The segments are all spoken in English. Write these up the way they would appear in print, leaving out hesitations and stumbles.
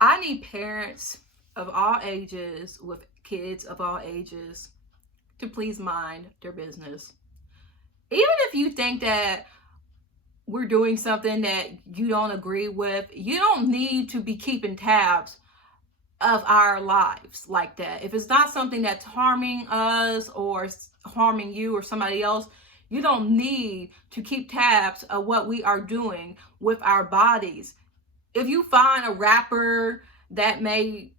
I need parents of all ages with kids of all ages to please mind their business. Even if you think that we're doing something that you don't agree with, you don't need to be keeping tabs of our lives like that. If it's not something that's harming us or harming you or somebody else, you don't need to keep tabs of what we are doing with our bodies. If you find a rapper that may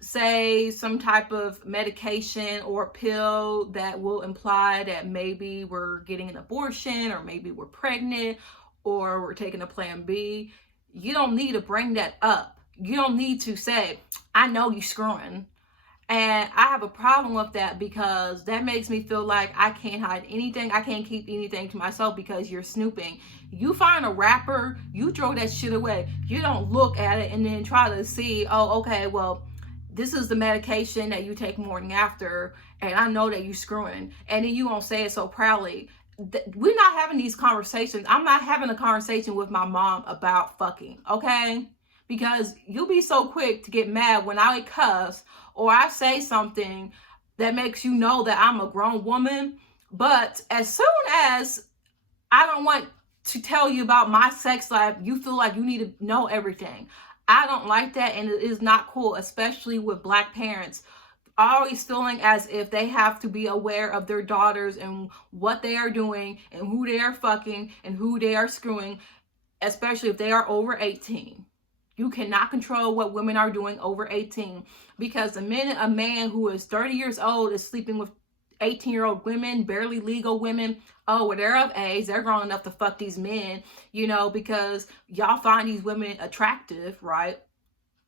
say some type of medication or pill that will imply that maybe we're getting an abortion or maybe we're pregnant or we're taking a plan B, you don't need to bring that up. You don't need to say, I know you screwing. And I have a problem with that because that makes me feel like I can't hide anything. I can't keep anything to myself because you're snooping. You find a rapper, you throw that shit away. You don't look at it and then try to see, oh, okay, well, this is the medication that you take morning after, and I know that you screwing. And then you won't say it so proudly. We're not having these conversations. I'm not having a conversation with my mom about fucking, okay? Because you'll be so quick to get mad when I cuss or I say something that makes you know that I'm a grown woman. But as soon as I don't want to tell you about my sex life, you feel like you need to know everything. I don't like that, and it is not cool, especially with Black parents always feeling as if they have to be aware of their daughters and what they are doing and who they are fucking and who they are screwing, especially if they are over 18. You cannot control what women are doing over 18, because the minute a man who is 30 years old is sleeping with 18-year-old women, barely legal women, oh, well, they're of age, they're grown enough to fuck these men, because y'all find these women attractive, right?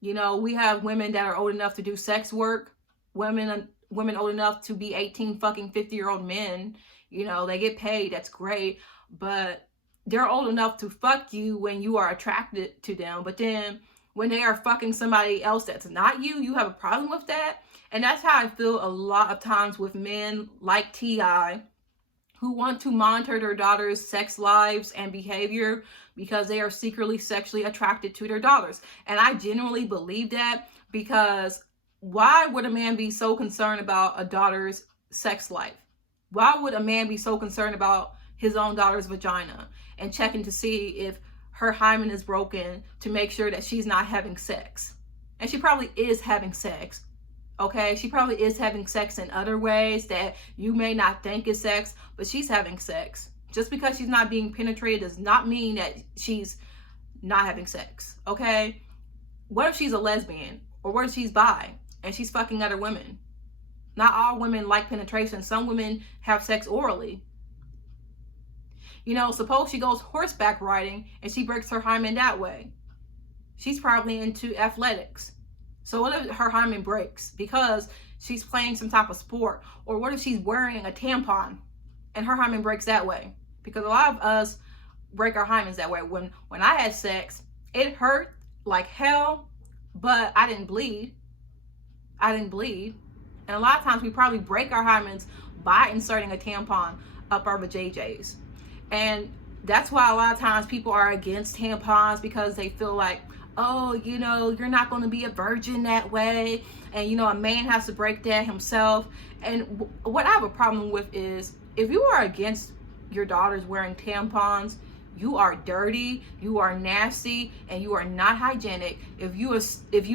We have women that are old enough to do sex work, women old enough to be 18 fucking 50-year-old men, they get paid, that's great, but they're old enough to fuck you when you are attracted to them. But then when they are fucking somebody else that's not you, you have a problem with that. And that's how I feel a lot of times with men like T.I. who want to monitor their daughters' sex lives and behavior because they are secretly sexually attracted to their daughters. And I genuinely believe that, because why would a man be so concerned about a daughter's sex life? Why would a man be so concerned about his own daughter's vagina and checking to see if her hymen is broken to make sure that she's not having sex? And she probably is having sex, okay? She probably is having sex in other ways that you may not think is sex, but she's having sex. Just because she's not being penetrated does not mean that she's not having sex, okay? What if she's a lesbian? Or what if she's bi and she's fucking other women? Not all women like penetration. Some women have sex orally. Suppose she goes horseback riding and she breaks her hymen that way. She's probably into athletics. So what if her hymen breaks because she's playing some type of sport? Or what if she's wearing a tampon and her hymen breaks that way? Because a lot of us break our hymens that way. When I had sex, it hurt like hell, but I didn't bleed. And a lot of times we probably break our hymens by inserting a tampon up our vajayjays. And that's why a lot of times people are against tampons, because they feel like, oh, you're not going to be a virgin that way. And, a man has to break that himself. And what I have a problem with is, if you are against your daughters wearing tampons, you are dirty, you are nasty, and you are not hygienic. If you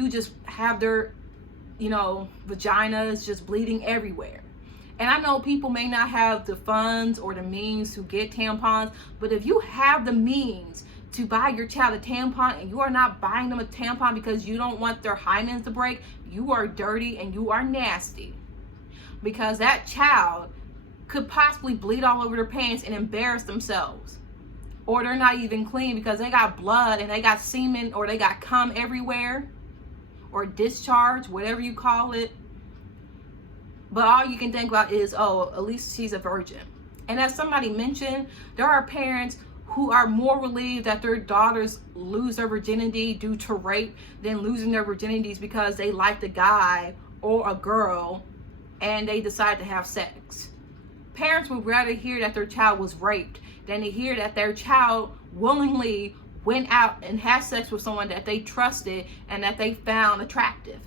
just have their, vaginas just bleeding everywhere. And I know people may not have the funds or the means to get tampons, but if you have the means to buy your child a tampon and you are not buying them a tampon because you don't want their hymens to break, you are dirty and you are nasty. Because that child could possibly bleed all over their pants and embarrass themselves. Or they're not even clean because they got blood and they got semen or they got cum everywhere. Or discharge, whatever you call it. But all you can think about is, oh, at least she's a virgin. And as somebody mentioned, there are parents who are more relieved that their daughters lose their virginity due to rape than losing their virginities because they liked a guy or a girl and they decide to have sex. Parents would rather hear that their child was raped than to hear that their child willingly went out and had sex with someone that they trusted and that they found attractive.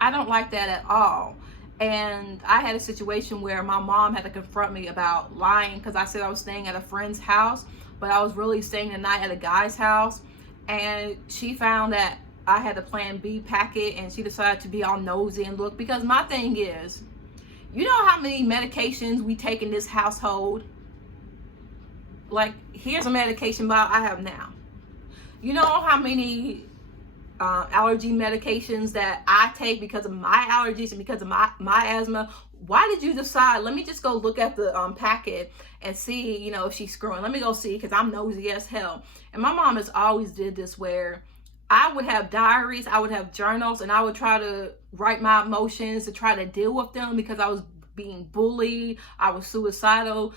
I don't like that at all. And I had a situation where my mom had to confront me about lying, because I said I was staying at a friend's house, but I was really staying the night at a guy's house. And she found that I had a Plan B packet, and she decided to be all nosy and look. Because my thing is, you know how many medications we take in this household? Like, here's a medication bottle I have now. You know how many allergy medications that I take because of my allergies and because of my asthma? Why did you decide, let me just go look at the packet and see, you know, if she's screwing? Let me go see, because I'm nosy as hell. And my mom has always did this, where I would have diaries, I would have journals, and I would try to write my emotions to try to deal with them, because I was being bullied, I was suicidal.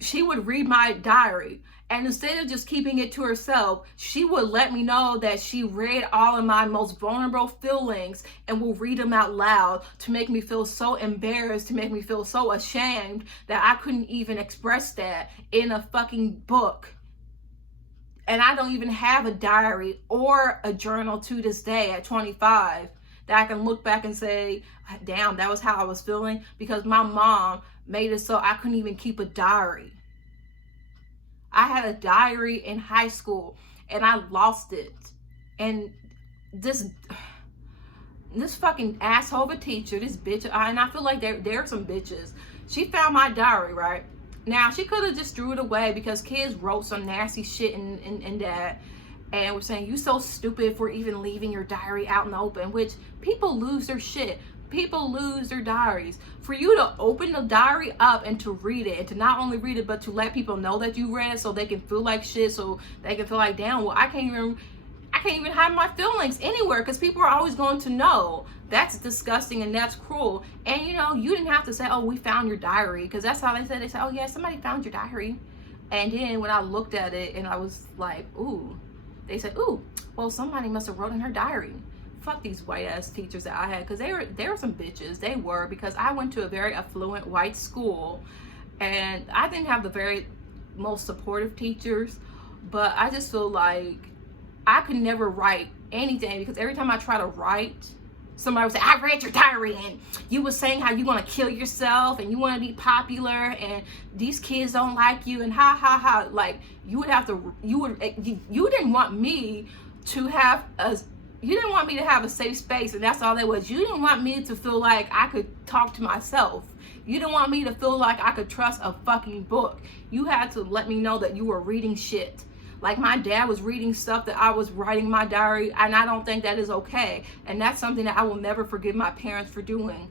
She would read my diary, and instead of just keeping it to herself, she would let me know that she read all of my most vulnerable feelings and will read them out loud to make me feel so embarrassed, to make me feel so ashamed that I couldn't even express that in a fucking book. And I don't even have a diary or a journal to this day at 25 that I can look back and say, damn, that was how I was feeling, because my mom made it so I couldn't even keep a diary. I had a diary in high school and I lost it. And this fucking asshole of a teacher, this bitch, and I feel like there are some bitches. She found my diary, right? Now, she could have just threw it away, because kids wrote some nasty shit in that, and were saying, you so stupid for even leaving your diary out in the open, which people lose their shit. People lose their diaries. For you to open the diary up and to read it, and to not only read it, but to let people know that you read it, so they can feel like shit, so they can feel like, damn, well, I can't even hide my feelings anywhere, because people are always going to know. That's disgusting and that's cruel. And you know, you didn't have to say, oh, we found your diary, because that's how they said. They said, oh yeah, somebody found your diary. And then when I looked at it and I was like, ooh, they said, ooh, well, somebody must have wrote in her diary. Fuck these white ass teachers that I had, because they were some bitches. They were, because I went to a very affluent white school, and I didn't have the very most supportive teachers. But I just feel like I could never write anything, because every time I try to write, somebody would say, I read your diary and you were saying how you want to kill yourself and you want to be popular and these kids don't like you and ha ha ha. Like, you didn't want me to have a safe space, and that's all that was. You didn't want me to feel like I could talk to myself. You didn't want me to feel like I could trust a fucking book. You had to let me know that you were reading shit. Like, my dad was reading stuff that I was writing in my diary, and I don't think that is okay. And that's something that I will never forgive my parents for doing.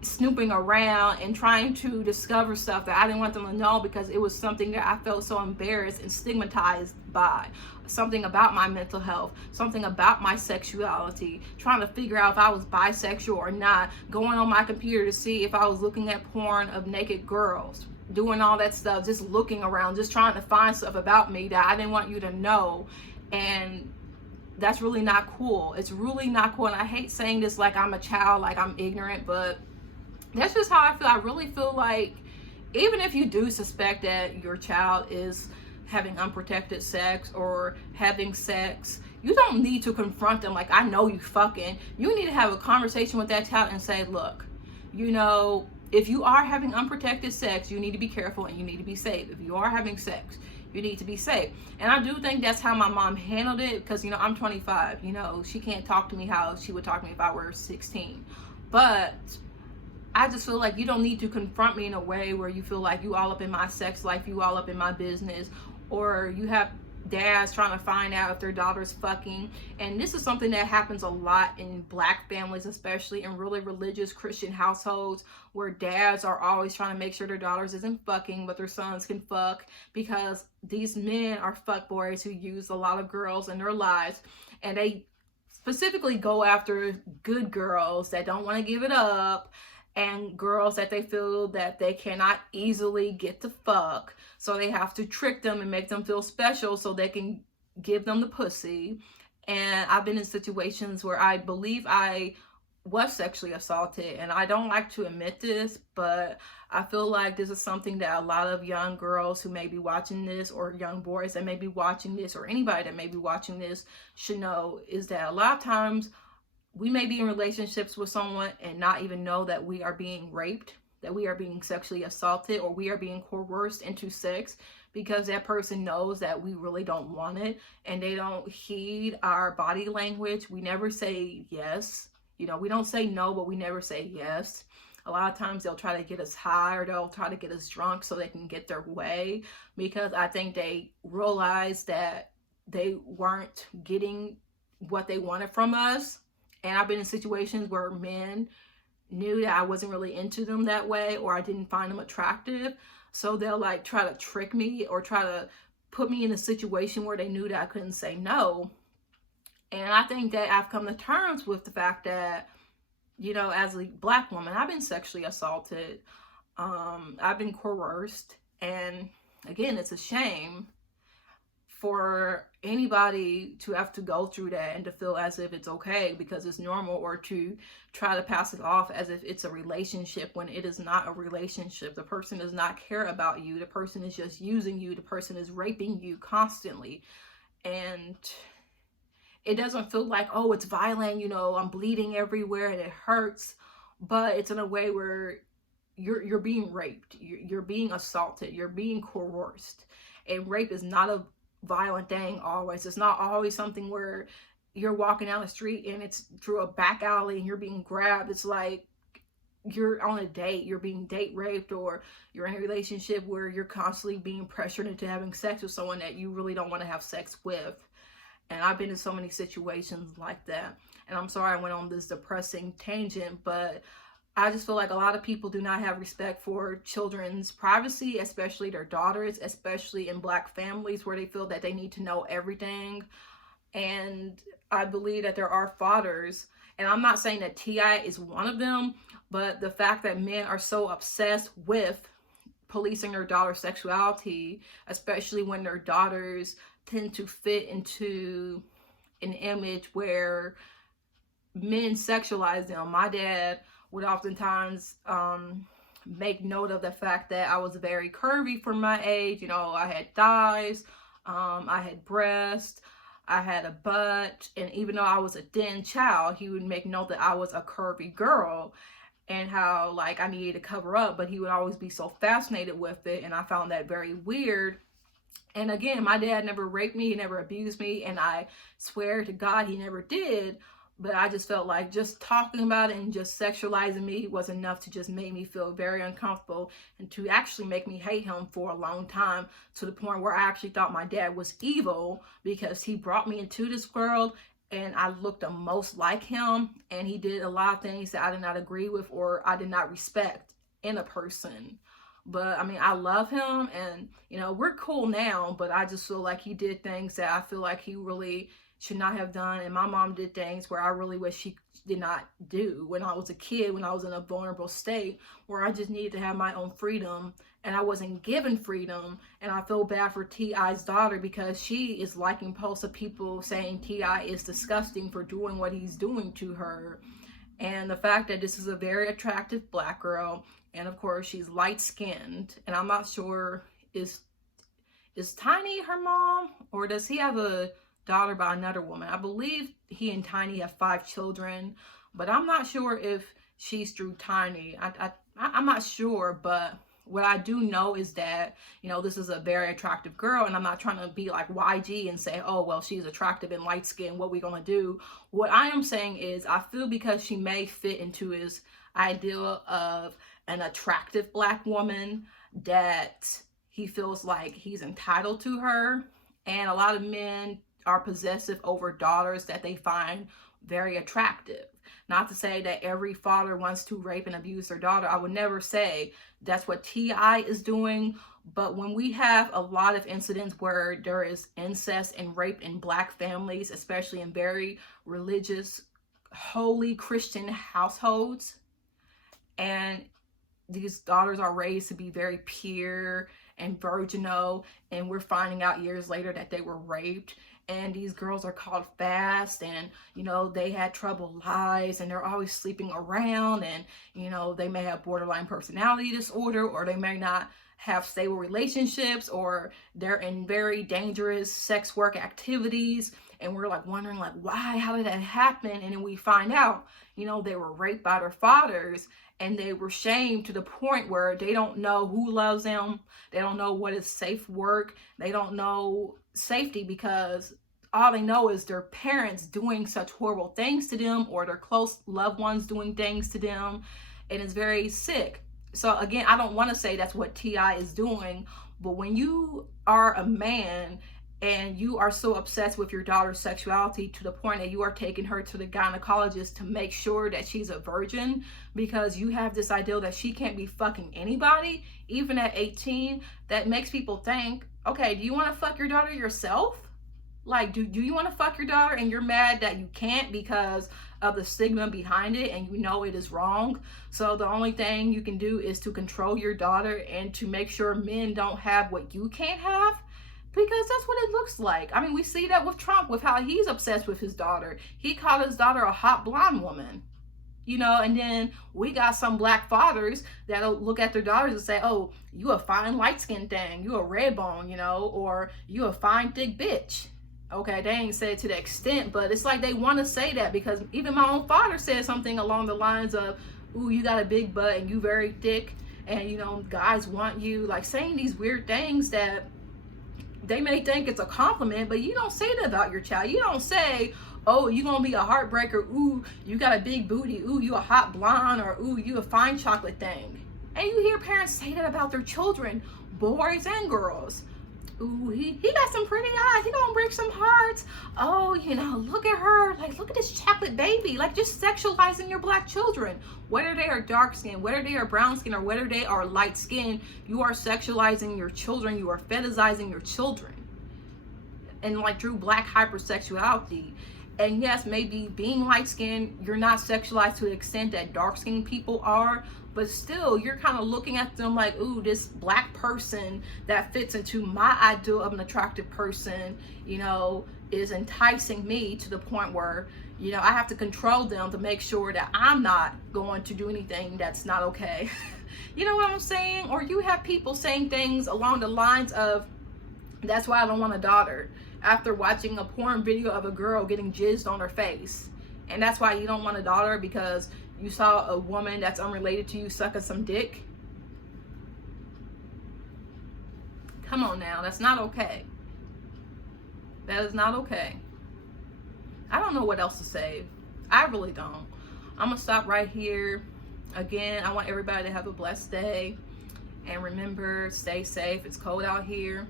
Snooping around and trying to discover stuff that I didn't want them to know, because it was something that I felt so embarrassed and stigmatized by. Something about my mental health, something about my sexuality, trying to figure out if I was bisexual or not, going on my computer to see if I was looking at porn of naked girls, doing all that stuff, just looking around, just trying to find stuff about me that I didn't want you to know. And that's really not cool. It's really not cool. And I hate saying this like I'm a child, like I'm ignorant, but that's just how I feel. I really feel like, even if you do suspect that your child is having unprotected sex or having sex, you don't need to confront them like, I know you fucking. You need to have a conversation with that child and say, look, you know, if you are having unprotected sex, you need to be careful and you need to be safe. If you are having sex, you need to be safe. And I do think that's how my mom handled it, because, you know, I'm 25. You know, she can't talk to me how she would talk to me if I were 16. But I just feel like you don't need to confront me in a way where you feel like you all up in my sex life, you all up in my business, or you have dads trying to find out if their daughter's fucking. And this is something that happens a lot in Black families, especially in really religious Christian households, where dads are always trying to make sure their daughters isn't fucking, but their sons can fuck, because these men are fuckboys who use a lot of girls in their lives, and they specifically go after good girls that don't want to give it up, and girls that they feel that they cannot easily get to fuck, so they have to trick them and make them feel special so they can give them the pussy. And I've been in situations where I believe I was sexually assaulted, and I don't like to admit this, but I feel like this is something that a lot of young girls who may be watching this, or young boys that may be watching this, or anybody that may be watching this should know, is that a lot of times we may be in relationships with someone and not even know that we are being raped, that we are being sexually assaulted, or we are being coerced into sex, because that person knows that we really don't want it, and they don't heed our body language. We never say yes. You know, we don't say no, but we never say yes. A lot of times they'll try to get us high, or they'll try to get us drunk so they can get their way, because I think they realize that they weren't getting what they wanted from us. And I've been in situations where men knew that I wasn't really into them that way, or I didn't find them attractive. So they'll like try to trick me, or try to put me in a situation where they knew that I couldn't say no. And I think that I've come to terms with the fact that, you know, as a Black woman, I've been sexually assaulted. I've been coerced. And again, it's a shame for anybody to have to go through that and to feel as if it's okay because it's normal, or to try to pass it off as if it's a relationship when it is not a relationship. The person does not care about you. The person is just using you. The person is raping you constantly. And it doesn't feel like, oh, it's violent, you know, I'm bleeding everywhere and it hurts, but it's in a way where you're being raped, you're being assaulted, you're being coerced. And rape is not a violent thing always. It's not always something where you're walking down the street and it's through a back alley and you're being grabbed. It's like you're on a date, you're being date raped, or you're in a relationship where you're constantly being pressured into having sex with someone that you really don't want to have sex with. And I've been in so many situations like that. And I'm sorry I went on this depressing tangent, but I just feel like a lot of people do not have respect for children's privacy, especially their daughters, especially in Black families where they feel that they need to know everything. And I believe that there are fathers, and I'm not saying that T.I. is one of them, but the fact that men are so obsessed with policing their daughter's sexuality, especially when their daughters tend to fit into an image where men sexualize them. My dad would oftentimes make note of the fact that I was very curvy for my age. You know, I had thighs, I had breasts, I had a butt, and even though I was a thin child, he would make note that I was a curvy girl and how like I needed to cover up, but he would always be so fascinated with it, and I found that very weird. And again, my dad never raped me, he never abused me, and I swear to God he never did. But I just felt like just talking about it and just sexualizing me was enough to just make me feel very uncomfortable, and to actually make me hate him for a long time, to the point where I actually thought my dad was evil because he brought me into this world and I looked the most like him, and he did a lot of things that I did not agree with or I did not respect in a person. But I mean, I love him, and you know, we're cool now, but I just feel like he did things that I feel like he really should not have done. And my mom did things where I really wish she did not do when I was a kid, when I was in a vulnerable state where I just needed to have my own freedom and I wasn't given freedom. And I feel bad for T.I.'s daughter because she is liking posts of people saying T.I. is disgusting for doing what he's doing to her. And the fact that this is a very attractive Black girl, and of course she's light skinned, and I'm not sure, is Tiny her mom, or does he have a daughter by another woman? I believe he and Tiny have 5 children, but I'm not sure if she's through Tiny. I'm not sure, but what I do know is that, you know, this is a very attractive girl, and I'm not trying to be like YG and say, oh, well, she's attractive and light skinned, what we gonna do? What I am saying is I feel because she may fit into his ideal of an attractive Black woman that he feels like he's entitled to her. And a lot of men are possessive over daughters that they find very attractive. Not to say that every father wants to rape and abuse their daughter. I would never say that's what T.I. is doing. But when we have a lot of incidents where there is incest and rape in Black families, especially in very religious, holy Christian households, and these daughters are raised to be very pure and virginal, and we're finding out years later that they were raped. And these girls are called fast, and you know, they had troubled lives, and they're always sleeping around, and you know, they may have borderline personality disorder, or they may not have stable relationships, or they're in very dangerous sex work activities. And we're like wondering, like, why, how did that happen? And then we find out, you know, they were raped by their fathers, and they were shamed to the point where they don't know who loves them. They don't know what is safe work. They don't know safety, because all they know is their parents doing such horrible things to them, or their close loved ones doing things to them. And it's very sick. So again, I don't want to say that's what T.I. is doing, but when you are a man and you are so obsessed with your daughter's sexuality to the point that you are taking her to the gynecologist to make sure that she's a virgin, because you have this ideal that she can't be fucking anybody, even at 18, that makes people think, okay, do you want to fuck your daughter yourself? Like, do you want to fuck your daughter and you're mad that you can't because of the stigma behind it, and you know it is wrong? So the only thing you can do is to control your daughter and to make sure men don't have what you can't have, because that's what it looks like. I mean, we see that with Trump, with how he's obsessed with his daughter. He called his daughter a hot blonde woman, you know, and then we got some black fathers that'll look at their daughters and say, oh, you a fine light-skinned thing, you a red bone, you know, or you a fine thick bitch. Okay, they ain't said it to the extent, but it's like they want to say that, because even my own father said something along the lines of, ooh, you got a big butt and you very thick, and you know, guys want you, like saying these weird things that they may think it's a compliment, but you don't say that about your child. You don't say, oh, you gonna be a heartbreaker, ooh, you got a big booty, ooh, you a hot blonde, or ooh, you a fine chocolate thing. And you hear parents say that about their children, boys and girls. Ooh, he got some pretty eyes, he gonna break some hearts. Oh, you know, look at her, like, look at this chocolate baby. Like, just sexualizing your black children, whether they are dark skinned, whether they are brown skinned, or whether they are light skinned. You are sexualizing your children, you are fetishizing your children, and like through black hypersexuality. And yes, maybe being light skinned, you're not sexualized to the extent that dark skinned people are, but still, you're kind of looking at them like, ooh, this black person that fits into my ideal of an attractive person, you know, is enticing me to the point where, you know, I have to control them to make sure that I'm not going to do anything that's not okay. You know what I'm saying? Or you have people saying things along the lines of, that's why I don't want a daughter, after watching a porn video of a girl getting jizzed on her face. And that's why you don't want a daughter, because you saw a woman that's unrelated to you sucking some dick. Come on now, that's not okay. That is not okay. I don't know what else to say. I really don't. I'm gonna stop right here. Again, I want everybody to have a blessed day. And remember, stay safe. It's cold out here.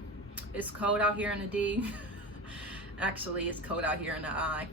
It's cold out here in the D. Actually, it's cold out here in the I.